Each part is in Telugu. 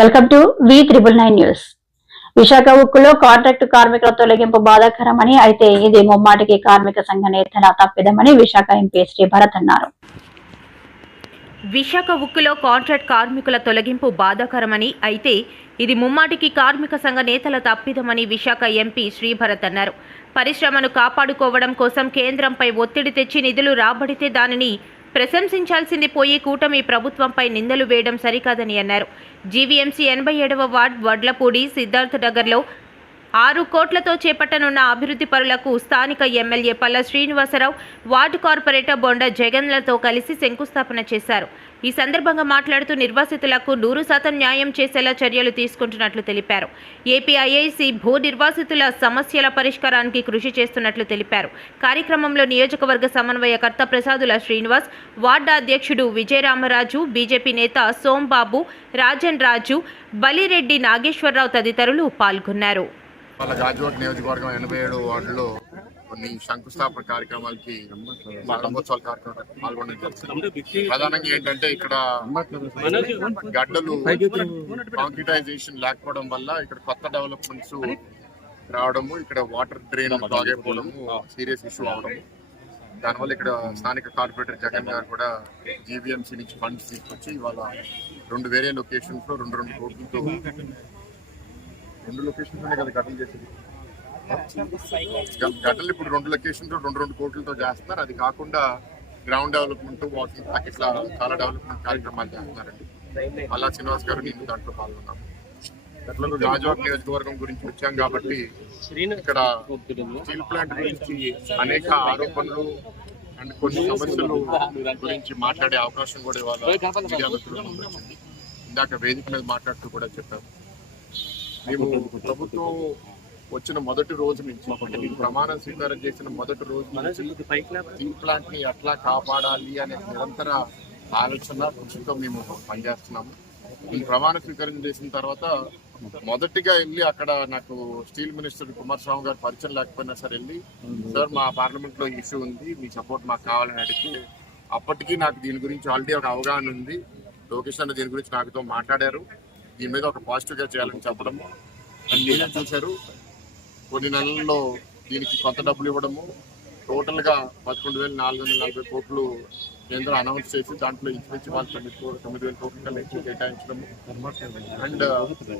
Welcome to V999 news. Visakha ఉక్కులో కాంట్రాక్టు కార్మికుల తొలగింపు బాధాకరమని, అయితే ఇది ముమ్మాటికి కార్మిక సంఘ నేతల తప్పిదమని విశాఖ ఎంపీ శ్రీ భరత్ అన్నారు. విశాఖ ఉక్కులో కాంట్రాక్ట్ కార్మికుల తొలగింపు బాధాకరమని, అయితే ఇది ముమ్మాటికి కార్మిక సంఘ నేతల తప్పిదమని విశాఖ ఎంపీ శ్రీభరత్ అన్నారు. పరిశ్రమను కాపాడుకోవడం కోసం కేంద్రంపై ఒత్తిడి తెచ్చి నిధులు రాబడితే దానిని ప్రశంసించాల్సింది పోయి కూటమి ప్రభుత్వంపై నిందలు వేయడం సరికాదని అన్నారు. జీవీఎంసీ 87వ వార్డ్ వడ్లపూడి సిద్ధార్థ్ నగర్లో 6 కోట్లతో చేపట్టనున్న అభివృద్ధి పనులకు స్థానిక ఎమ్మెల్యే పల్ల శ్రీనివాసరావు, వార్డు కార్పొరేటర్ బొండ జగన్లతో కలిసి శంకుస్థాపన చేశారు. ఈ సందర్భంగా మాట్లాడుతూ నిర్వాసితులకు 100% న్యాయం చేసేలా చర్యలు తీసుకుంటున్నట్లు తెలిపారు. ఏపీఐఐసి భూ నిర్వాసితుల సమస్యల పరిష్కారానికి కృషి చేస్తున్నట్లు తెలిపారు. కార్యక్రమంలో నియోజకవర్గ సమన్వయకర్త ప్రసాదుల శ్రీనివాస్, వార్డు అధ్యక్షుడు విజయరామరాజు, బీజేపీ నేత సోంబాబు, రాజన్ రాజు, బలిరెడ్డి నాగేశ్వరరావు తదితరులు పాల్గొన్నారు. గాజువాక నియోజకవర్గం 87 వార్డులో కొన్ని శంకుస్థాపన కార్యక్రమాలకి ప్రారంభోత్సవాల కార్యక్రమాలు పాల్గొనడం జరుగుతుంది. ప్రధానంగా ఏంటంటే ఇక్కడ గడ్డలు కాంక్రిటైజేషన్ లేకపోవడం వల్ల ఇక్కడ కొత్త డెవలప్మెంట్స్ రావడము, ఇక్కడ వాటర్ డ్రైన్ బ్లాక్ అయిపోవడము సీరియస్ ఇష్యూ అవడము. దానివల్ల ఇక్కడ స్థానిక కార్పొరేటర్ జగన్ గారు కూడా జీవీఎంసీ నుంచి ఫండ్స్ తీసుకొచ్చి ఇవాళ 2 వేరే లొకేషన్స్ లో 2 కోట్లతో 2 లొకేషన్స్ ఉన్నాయి కదా గడ్డలు చేసేది. గడ్డలు ఇప్పుడు 2 లొకేషన్స్ 2 కోట్లతో చేస్తున్నారు. అది కాకుండా గ్రౌండ్ డెవలప్మెంట్, వాకింగ్ ట్రాక్, ఇట్లా చాలా డెవలప్మెంట్ కార్యక్రమాలు చేస్తున్నారండి. అల్లా శ్రీనివాస్ గారు నేను దాంట్లో పాల్గొన్నాము. అట్లా గాజువాక నియోజకవర్గం గురించి వచ్చాం కాబట్టి ఇక్కడ స్టీల్ ప్లాంట్ గురించి అనేక ఆరోపణలు అండ్ కొన్ని సమస్యలు గురించి మాట్లాడే అవకాశం కూడా ఇవాళ మీడియా మిత్రులకు వచ్చింది. ఇందాక వేదిక మీద మాట్లాడుతూ కూడా చెప్పారు. మేము ప్రభుత్వం వచ్చిన మొదటి రోజు నుంచి, ప్రమాణ స్వీకారం చేసిన మొదటి రోజు నుంచి స్టీల్ ప్లాంట్ ని ఎట్లా కాపాడాలి అనే నిరంతర ఆలోచన కృషితో మేము పనిచేస్తున్నాము. ఈ ప్రమాణ స్వీకారం చేసిన తర్వాత మొదటిగా వెళ్ళి అక్కడ నాకు స్టీల్ మినిస్టర్ కుమారస్వామి గారు పరిచయం లేకపోయినా సరే వెళ్ళి, సార్ మా పార్లమెంట్ లో ఇష్యూ ఉంది, మీ సపోర్ట్ మాకు కావాలని అడిగి, అప్పటికి నాకు దీని గురించి ఆల్రెడీ ఒక అవగాహన ఉంది. లోకేష్ అన్న దీని గురించి నాకుతో మాట్లాడారు. దీని మీద ఒక పాజిటివ్ గా చేయాలని చెప్పడము నేనే చూశారు. కొన్ని నెలల్లో దీనికి కొంత డబ్బులు ఇవ్వడము, టోటల్ గా 11,440 కోట్లు కేంద్రం అనౌన్స్ చేసి దాంట్లో ఇంచుమించు వాళ్ళు 9,000 కోట్ల కన్నా ఎక్కువ కేటాయించడము. అండ్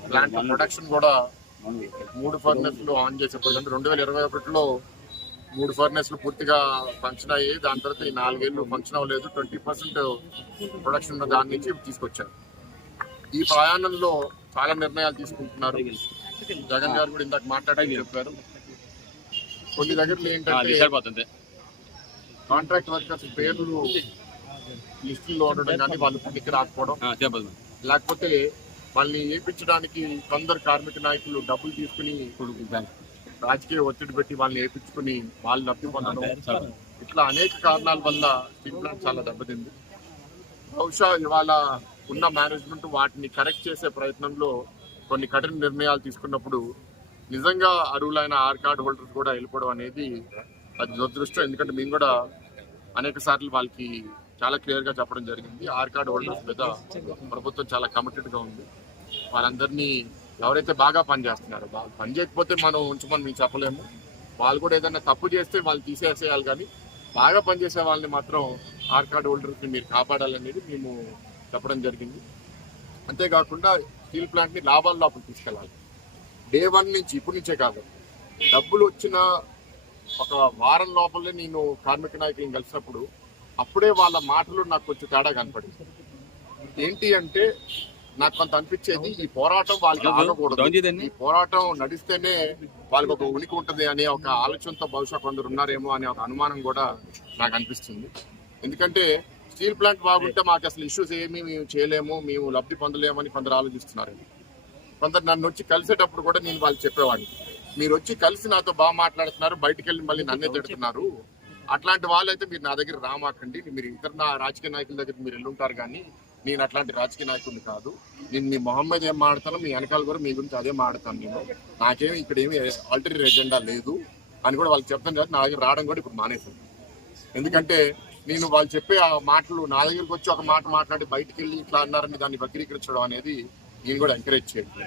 ప్లాంట్ ప్రొడక్షన్ కూడా 3 ఫర్నెస్లు ఆన్ చేసేపోతుంది. 2021లో 3 ఫర్నెస్లు పూర్తిగా ఫంక్షన్ అయ్యాయి. దాని తర్వాత ఈ 4 ఏళ్ళు ఫంక్షన్ అవ్వలేదు. 20% ప్రొడక్షన్ దాని నుంచి తీసుకొచ్చారు. ఈ ప్రయాణంలో చాలా నిర్ణయాలు తీసుకుంటున్నారు. జగన్ గారు కూడా ఇందాక మాట్లాడి చెప్పారు. కొన్ని దగ్గరలో ఏంటంటే కాంట్రాక్ట్ వర్కర్స్ పేర్లు లిస్టుల్లో ఉండడం కానీ వాళ్ళు పుట్టికి రాకపోవడం, లేకపోతే వాళ్ళని ఏపించడానికి కొందరు కార్మిక నాయకులు డబ్బులు తీసుకుని రాజకీయ ఒత్తిడి పెట్టి వాళ్ళని ఏపించుకుని వాళ్ళు లబ్ధి పొందడం, ఇట్లా అనేక కారణాల వల్ల స్టీల్ ప్లాంట్ చాలా దెబ్బతింది. బహుశా ఇవాళ ఉన్న మేనేజ్మెంట్ వాటిని కరెక్ట్ చేసే ప్రయత్నంలో కొన్ని కఠిన నిర్ణయాలు తీసుకున్నప్పుడు నిజంగా అర్హులైన ఆర్ కార్డ్ హోల్డర్స్ కూడా వెళ్ళిపోవడం అనేది అది దురదృష్టం. ఎందుకంటే మేము కూడా అనేక సార్లు వాళ్ళకి చాలా క్లియర్గా చెప్పడం జరిగింది. ఆర్ కార్డ్ హోల్డర్స్ మీద ప్రభుత్వం చాలా కమిటెడ్గా ఉంది. వాళ్ళందరినీ ఎవరైతే బాగా పనిచేస్తున్నారో, పని చేయకపోతే మనం ఉంచమని మేము చెప్పలేము. వాళ్ళు కూడా ఏదైనా తప్పు చేస్తే వాళ్ళు తీసేసేయాలి, కానీ బాగా పనిచేసే వాళ్ళని మాత్రం ఆర్ కార్డ్ హోల్డర్స్ని మీరు కాపాడాలనేది మేము చెప్పడం జరిగింది. అంతేకాకుండా స్టీల్ ప్లాంట్ని లాభాల లోపల తీసుకెళ్ళాలి. డే 1 నుంచి, ఇప్పటి నుంచే కాదు, డబ్బులు వచ్చిన ఒక వారం లోపలే నేను కార్మిక నాయకులను కలిసినప్పుడు అప్పుడే వాళ్ళ మాటలు నాకు కొంచెం తేడా కనపడింది. ఏంటి అంటే నాకు కొంత అనిపించేది, ఈ పోరాటం వాళ్ళకి ఆగకూడదు, ఈ పోరాటం నడిస్తేనే వాళ్ళకి ఒక ఉనికి ఉంటుంది అనే ఒక ఆలోచనతో బహుశా కొందరు ఉన్నారేమో అనే ఒక అనుమానం కూడా నాకు అనిపిస్తుంది. ఎందుకంటే స్టీల్ ప్లాంట్ బాగుంటే మాకు అసలు ఇష్యూస్ ఏమీ మేము చేయలేము, మేము లబ్ధి పొందలేమని కొందరు ఆలోచిస్తున్నారు. కొందరు నన్ను వచ్చి కలిసేటప్పుడు కూడా నేను వాళ్ళు చెప్పేవాడిని, మీరు వచ్చి కలిసి నాతో బాగా మాట్లాడుతున్నారు, బయటకు వెళ్ళి మళ్ళీ నన్నే తిడుతున్నారు, అట్లాంటి వాళ్ళైతే మీరు నా దగ్గర రామాకండి, మీరు ఇతర రాజకీయ నాయకుల దగ్గర మీరు వెళ్ళుంటారు, కానీ నేను అట్లాంటి రాజకీయ నాయకుడిని కాదు. నేను మీ మొహం మీద ఏం మాడతానో మీ వెనకాల కూడా మీ గురించి అదే మాడతాను. నేను నాకేమి ఇక్కడ ఏమి ఆల్టర్నేటివ్ ఎజెండా లేదు అని కూడా వాళ్ళకి చెప్తాను కదా. నా దగ్గర రావడం కూడా ఇప్పుడు మానేశాను. ఎందుకంటే నేను వాళ్ళు చెప్పే ఆ మాటలు నా దగ్గరికి వచ్చి ఒక మాట మాట్లాడి బయటికి వెళ్ళి ఇట్లా అన్నారని దాన్ని వక్రీకరించడం అనేది నేను కూడా ఎంకరేజ్ చేయట్లేదు.